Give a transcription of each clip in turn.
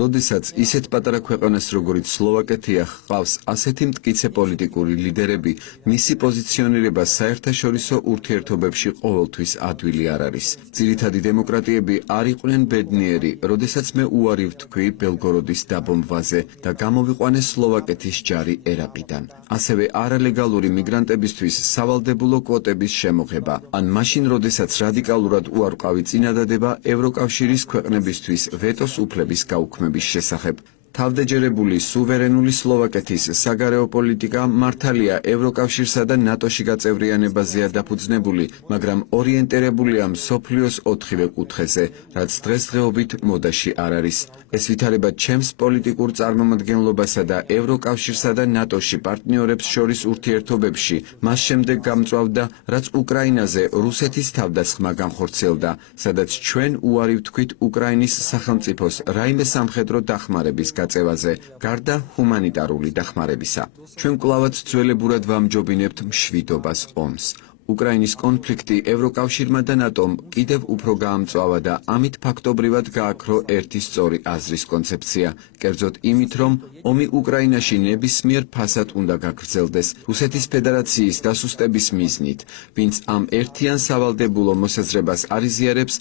როდესაც ისეთ პატარა ქვეყანას როგორიც სლოვაკეთია ჰყავს ასეთი მტკიცე პოლიტიკური ლიდერები, მისი პოზიციონირება საერთაშორისო ურთიერთობებში ყოველთვის ადვილი არ არის. ძირითადი დემოკრატიები არ იყვნენ ბედნიერი, როდესაც მე უარი ვთქვი ბელგოროდის დაბომბვაზე და გამოვიყვანეს სლოვაკეთის ჯარი ერაყიდან. ასევე არალეგალური მიგრანტებისთვის სავალდებულო კვოტების შემოღება, ან მაშინ, როდესაც რადიკალურად უარყავი წინადადება ევროკავშირის ქვეყნებისთვის ვეტოს უფლების გაუქმების შესახებ. თავდაჯერებული სუვერენული სლოვაკეთის საგარეო პოლიტიკა მართალია ევროკავშირსა და ნატოში გაწევრიანებაზეა დაფუძნებული, მაგრამ ორიენტირებულია მსოფლიოს 4-ვე კუთხეზე, რაც დღესდღეობით მოდაში არ არის. ეს ვითარება ჩემს პოლიტიკურ წარმომადგენლობასა და ევროკავშირსა და ნატოში პარტნიორებს შორის ურთიერთობებში მას შემდეგ გამწვავდა, რაც უკრაინაზე რუსეთის თავდასხმა განხორციელდა, სადაც ჩვენ უარი ვთქვით უკრაინის სახელმწიფოს რაიმე სამხედრო დახმარების გაწევაზე, გარდა ჰუმანიტარული დახმარებისა. ჩვენ კვლავაც ძველებურად ვამჯობინებთ მშვიდობას, ომს. უკრაინის კონფლიქტი ევროკავშირმა და ნატომ კიდევ უფრო გაამწვავა და ამით ფაქტობრივად გააქრო ერთი სწორი აზრის კონცეფცია, კერძოდ იმით, რომ ომი უკრაინაში ნებისმიერ ფასად უნდა გაგრძელდეს რუსეთის ფედერაციის დასუსტების მიზნით, ვინც ამ ერთიან სავალდებულო მოსაზრებას არიზიარებს,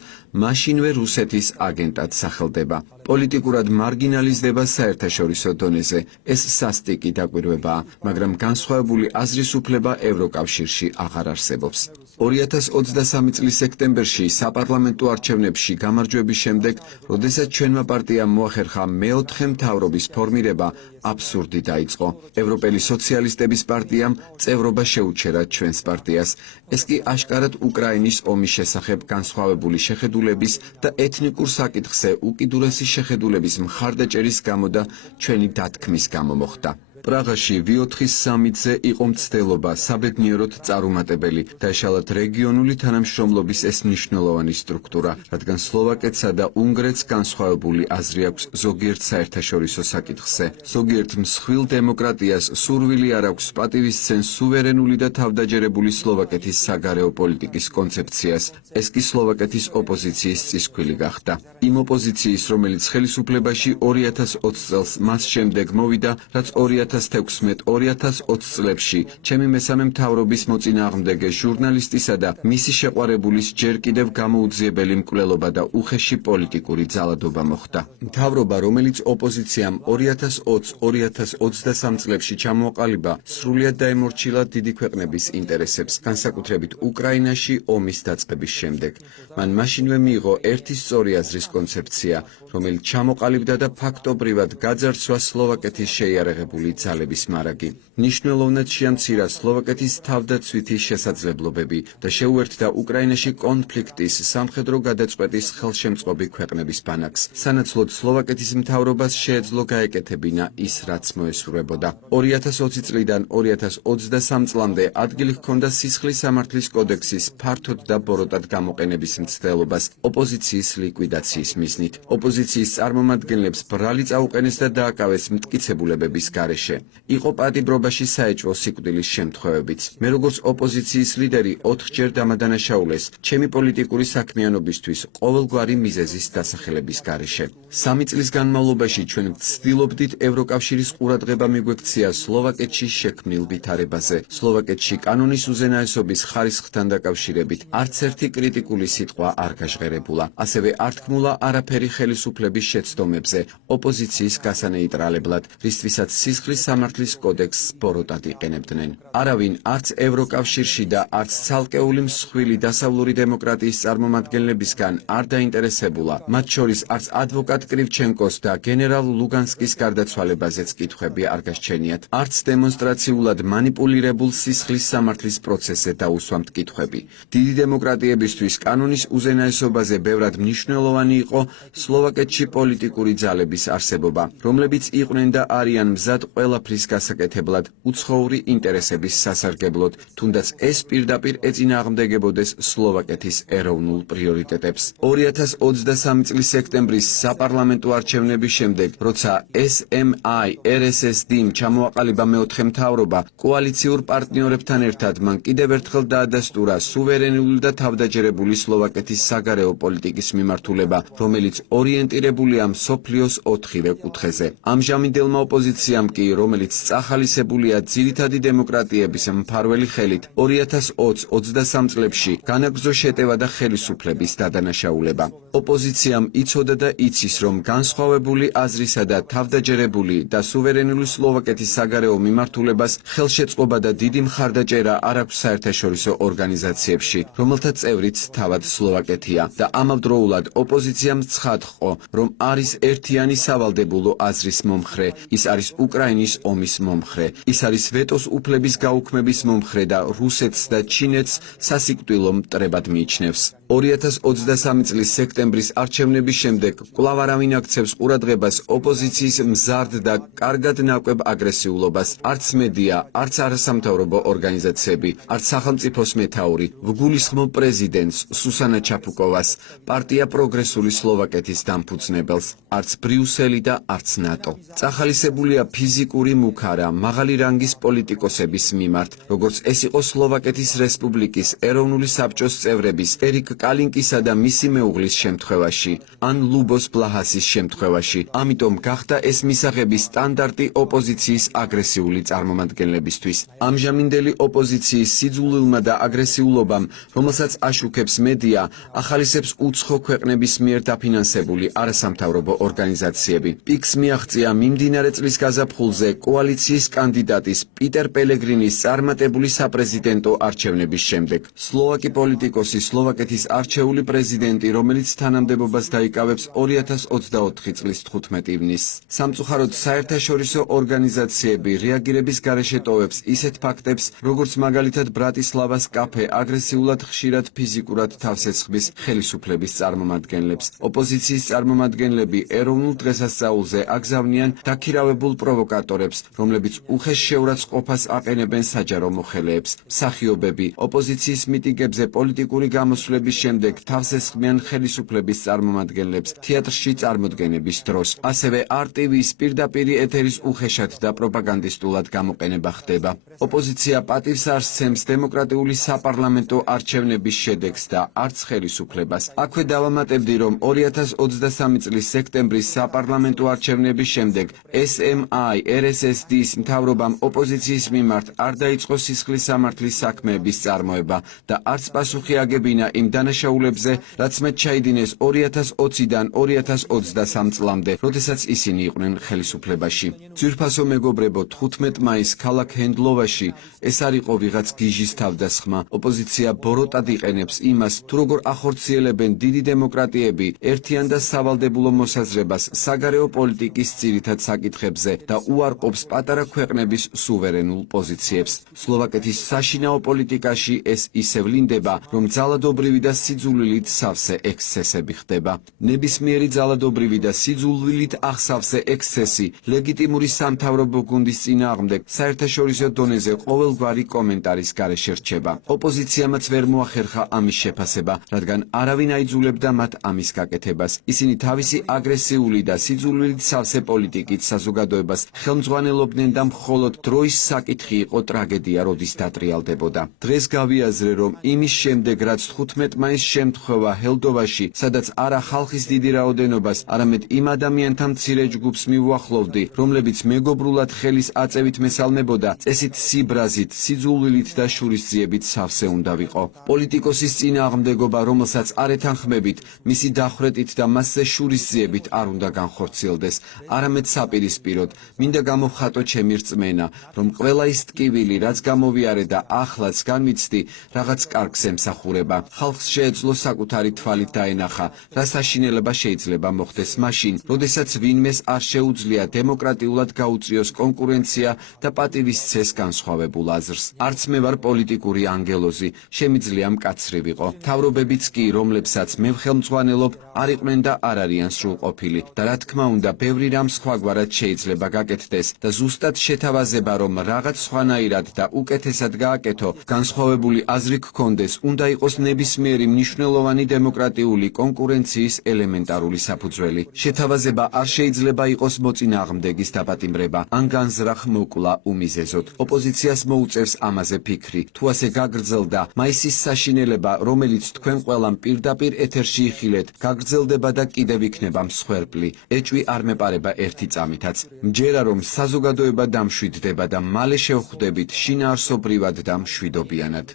მაშინვე რუსეთის აგენტად სახელდება. პოლიტიკურად მარგინალიზდება საერთაშორისო დონეზე. ეს სასტიკი დაკვირვებაა, მაგრამ განსხვავებული აზრის უფლება ევროკავშირში აღარ არსებობს. 2023 წლის სექტემბერში საპარლამენტო არჩევნებში გამარჯვების შემდეგ, როდესაც ჩვენმა პარტიამ მოახერხა მეოთხე მთავრობის ფორმირება, აბსურდი დაიწყო. ევროპელი სოციალისტების პარტიამ წევრობა შეუჩერა ჩვენს პარტიას. ეს კი აშკარად უკრაინის ომის შესახებ განსხვავებული შეხედულების და ეთნიკურ საკითხზე უკიდურესი შეხედულების მხარდაჭერის გამო და ჩვენი დათქმის გამო მოხდა. პრაღაში V4-ის სამიტზე იყო მცდელობა საბედნიეროდ წარუმატებელი და ეშალათ რეგიონული თანამშრომლობის ეს მნიშვნელოვანი სტრუქტურა, რადგან სლოვაკეთსა და უნგრეთს განსხვავებული აზრი აქვს ზოგიერთ საერთაშორისო საკითხზე. ზოგიერთ მსხვილ დემოკრატიას სურვილი არ აქვს პატივისცენ სუვერენული და თავდაჯერებული სლოვაკეთის საგარეო პოლიტიკის კონცეფციას. ეს კი სლოვაკეთის ოპოზიციის წისქვილი გახდა. იმ ოპოზიციის, რომელიც ხელისუფლებაში 2020 წელს მას შემდეგ მოვიდა, რაც 2016-2020 წლებში ჩემი მესამე მთავრობის მოწინააღმდეგე ჟურნალისტისა და მისი შეყვარებულის ჯერ კიდევ გამოუძიებელი მკვლელობა და უხეში პოლიტიკური ძალადობა მოხდა. მთავრობა, რომელიც ოპოზიციამ 2020-2023 წლებში ჩამოაყალიბა, სრულიად დაემორჩილა დიდი ქვეყნების ინტერესებს, განსაკუთრებით უკრაინაში ომის დაწყების შემდეგ. მან მაშინვე მიიღო ერთი სწორი აზრის კონცეფცია, რომელიც ჩამოყალიბდა და ფაქტობრივად გაძარცვა სლოვაკეთის შეიარაღებული ძალების მარაგი. მნიშვნელოვნად შეამცირა სლოვაკეთის თავდაცვითი შესაძლებლობები და შეუერთდა უკრაინაში კონფლიქტის სამხედრო გადაწყვეტის ხელშემწყობი ქვეყნების ბანაკს. სანაცვლოდ სლოვაკეთის მთავრობას შეეძლო გაეკეთებინა ის, რაც მოესურვებოდა. 2020 წლიდან 2023 წლამდე ადგილი ჰქონდა სისხლის სამართლის კოდექსის ფართოდ და ბოროტად გამოყენების მცდელობას ოპოზიციის ლიკვიდაციის მიზნით. ოპოზიციის წარმომადგენლებს ბრალი წაუყენეს და დააკავეს მტკიცებულებების გარეშე. იყო პატიმრობაში საეჭვო სიკვდილის შემთხვევებიც. მე როგორც ოპოზიციის ლიდერი 4-ჯერ დამადანაშაულეს ჩემი პოლიტიკური საქმიანობისთვის ყოველგვარი მიზეზის დასახელების გარეშე. 3 წლის განმავლობაში ჩვენ ვცდილობდით ევროკავშირის ყურადღება მიგვექცია სლოვაკეთში შექმნილ ვითარებაზე. სლოვაკეთში კანონის უზენაესობის ხარისხთან დაკავშირებით არც ერთი კრიტიკული სიტყვა არ გაჟღერებულა. ასევე არ თქმულა არაფერი ხელისუფლების შეცდომებზე ოპოზიციის გასანეიტრალებლად, რისთვისაც სისხლის სამართლის კოდექსს ბოროტად იყენებდნენ. არავინ არც ევროკავშირში და არც ცალკეული მსხვილი დასავლური დემოკრატიის წარმომადგენლებისგან არ დაინტერესებულა, მათ შორის არც ადვოკატ კრივჩენკოს და გენერალ ლუგანსკის გარდაცვალებაზეც კითხვები არ გასჩენიათ. არც დემონსტრაციულად მანიპულირებულ სისხლის სამართლის პროცესზე დაუსვამთ კითხვები. დიდი დემოკრატიებისთვის კანონის უზენაესობაზე ბევრად მნიშვნელოვანი იყო სლოვაკეთში პოლიტიკური ძალების არსებობა, რომლებიც იყვნენ და არიან მზად ყველა ყველაფრის გასაკეთებლად, უცხოური ინტერესების სასარგებლოდ, თუნდაც ეს პირდაპირ ეწინააღმდეგებოდეს სლოვაკეთის ეროვნულ პრიორიტეტებს. 2023 წლის სექტემბრის საპარლამენტო არჩევნების შემდეგ, როცა SMI-RSSD-მ ჩამოაყალიბა მეოთხე მთავრობა, კოალიციურ პარტნიორებთან ერთად მან კიდევ ერთხელ დაადასტურა სუვერენული და თავდაჯერებული სლოვაკეთის საგარეო პოლიტიკის მიმართულება, რომელიც ორიენტირებულია მსოფლიოს 4-ვე კუთხეზე. ამჟამინდელმა ოპოზიციამ კი, რომელიც წახალისებულია ძირითადი დემოკრატიების მფარველი ხელით, 2020-23 წლებში განაგრძო შეტევა და ხელისუფლების დადანაშაულება. ოპოზიციამ იცოდა და იცის, რომ განსხვავებული აზრისა და თავდაჯერებული და სუვერენული სლოვაკეთის საგარეო მიმართულებას ხელშეწყობა და დიდი მხარდაჭერა არ აქვს საერთაშორისო ორგანიზაციებში, რომელთა წევრიც თავად სლოვაკეთია და ამავდროულად ოპოზიციამ ცხადყო, რომ არის ერთიანი სავალდებულო აზრის მომხრე, ის არის უკრაინის ომის მომხრე, ის არის ვეტოს უფლების გაუქმების მომხრე და რუსეთს და ჩინეთს სასიკვდილო მტრებად მიიჩნევს. 2023 წლის სექტემბრის არჩევნების შემდეგ კვლავ არავინ აქცევს ყურადღებას ოპოზიციის მზარდ და კარგად ნაკვებ აგრესიულობას. არც მედია, არც არასამთავრობო ორგანიზაციები, არც სახელმწიფოს მეთაური, ვგულისხმობ პრეზიდენტს სუსანა ჩაფუკოვას, პარტია პროგრესული სლოვაკეთის დამფუძნებელს, არც ბრიუსელი და არც ნატო. წახალისებულია ფიზიკური მუქარა, მაღალი რანგის პოლიტიკოსების მიმართ, როგორც ეს იყო სლოვაკეთის რესპუბლიკის ეროვნული საბჭოს წევრების ერიკ კალინკისა და მისი მეუღლის შემთხვევაში, ან ლუბოს ბლაჰასის შემთხვევაში. ამიტომ გახდა ეს მისაღები სტანდარტი ოპოზიციის აგრესიული წარმომადგენლებისთვის. ამჟამინდელი ოპოზიციის სიძულვილმა და აგრესიულობამ, რომელსაც აშუქებს მედია, ახალისებს უცხო ქვეყნების მიერ დაფინანსებული არასამთავრობო ორგანიზაციები. პიკს მიაღწია მიმდინარე წლის გაზაფხულზე კოალიციის კანდიდატის პიტერ პელეგრინის წარმატებული საპრეზიდენტო არჩევნების შემდეგ. სლოვაკი პოლიტიკოსი, სლოვაკეთის არჩეული პრეზიდენტი, რომელიც თანამდებობას დაიკავებს 2024 წლის 15 ივნისს. სამწუხაროდ საერთაშორისო ორგანიზაციები რეაგირების გარეშე ტოვებს ისეთ ფაქტებს, როგორც მაგალითად ბრატისლავას კაფე აგრესიულად ხშირად ფიზიკურად თავს ეცხვის ხელისუფლების წარმომადგენლებს. ოპოზიციის წარმომადგენლები ეროვნულ დღესასწაულზე აგზავნიან დაქირავებულ პროვოკატორებს, რომლებიც უხეშ შეურაცხყოფას აყენებენ საჯარო მოხელეებს. მსახიობები ოპოზიციის მიტინგებზე პოლიტიკური გამოსვლების შემდეგ თავს ესხმიან ხელისუფლების წარმომადგენლებს თეატრში წარმოდგენების დროს. ასევე RTV-ის პირდაპირი ეთერის უხეშად და პროპაგანდისტულად გამოყენება ხდება. ოპოზიცია პატივს არ სცემს დემოკრატიული საპარლამენტო არჩევნების შედეგს და არც ხელისუფლებას. აქვე დავამატებდი, რომ 2023 წლის სექტემბრის საპარლამენტო არჩევნების შემდეგ SMI-RSSD-ის მთავრობამ ოპოზიციის მიმართ არ დაიწყო სისხლის სამართლის საქმეების წარმოება და არც პასუხი აგებინა იმ დანაშაულებზე, რაც მათ ჩაიდინეს 2020-დან 2023 წლამდე, როდესაც ისინი იყვნენ ხელისუფლებაში. ძვირფასო მეგობრებო, 15 მაისს ქალაქ ჰენდლოვაში ეს არ იყო ვიღაც გიჟის თავდასხმა. ოპოზიცია ბოროტად იყენებს იმას, თუ როგორ ახორციელებენ დიდი დემოკრატიები ერთიან და სავალდებულო მოსაზრებას საგარეო პოლიტიკის ძირითად საკითხებზე და უარყოფს პატარა ქვეყნების სუვერენულ პოზიციებს. სლოვაკეთის საშინაო პოლიტიკაში ეს ისევ ლინდება, რომ ძალადობრივი და სიძულვილით სავსე ექსცესები ხდება. ნებისმიერი ძალადობრივი და სიძულვილით ახსავსე ექსცესი ლეგიტიმური სამთავრობო გუნდის წინააღმდეგ საერთაშორისო დონეზე ყოველგვარი კომენტარის გარეშე რჩება. ოპოზიციამაც ვერ მოახერხა ამის შეფასება, რადგან არავინ აიძულებდა მათ ამის გაკეთებას. ისინი თავისი აგრესიული და სიძულვილით სავსე პოლიტიკით საზოგადოებას ხელმძღვანელობდნენ და მხოლოდ დროის საკითხი იყო ტრაგედია, როდის დატრიალდებოდა. დღეს გავიაზრე, რომ იმის შემდეგ, რაც 15 მაისს შემთხვევა ჰელდოვაში, სადაც არა ხალხის დიდი რაოდენობას, არამედ იმ ადამიანთა მცირე ჯგუფს მივუახლოვდი, რომლებიც მეგობრულად ხელის აწევით მესალმებოდა, წესით სიბრაზით, სიძულვილით და შურისძიებით სავსე უნდა ვიყო. პოლიტიკოსის წინააღმდეგობა, რომელსაც არ ეთანხმებით, მისი დახვრეტით და მასზე შურისძიებით არ უნდა განხორციელდეს, არამედ საპირისპიროდ. მინდა გამოვხატო ჩემი რწმენა, რომ ყველა ის ტკივილი, რაც გამოვიარე და ახლაც განვიცდი, რაღაც კარგს ემსახურება. ხალხს შეეძლო საკუთარი თვალით დაენახა, რა საშინელება შეიძლება მოხდეს მაშინ, როდესაც ვინმეს არ შეუძლია დემოკრატიულად გაუწიოს კონკურენცია და პატივისცეს განსხვავებულ აზრს. არც მე ვარ პოლიტიკური ანგელოზი, შემიძლია მკაცრი ვიყო. მთავრობებიც კი, რომლებსაც მე ვხელმძღვანელობ, არ იყვნენ და არ არიან სრულყოფილი და რა თქმა უნდა, ბევრი რამ სხვაგვარად შეიძლება გაკეთდეს გახდეს და ზუსტად შეთავაზება, რომ რაღაც სხვანაირად და უკეთესად გააკეთო, განსხვავებული აზრი გქონდეს, უნდა იყოს ნებისმიერი მნიშვნელოვანი დემოკრატიული კონკურენციის ელემენტარული საფუძველი. შეთავაზება არ შეიძლება იყოს მოწინააღმდეგის დაპატიმრება ან განზრახ მოკლა უმიზეზოდ. ოპოზიციას მოუწევს ამაზე ფიქრი. თუ ასე გაგრძელდა, მაისის საშინელება, რომელიც თქვენ ყველამ პირდაპირ ეთერში იხილეთ, გაგრძელდება და კიდევ იქნება მსხვერპლი. ეჭვი არ მეპარება ერთი წამითაც. მჯერა, რომ საზოგადოება დამშვიდდება და მალე შევხვდებით შინაარსობრივად და მშვიდობიანად.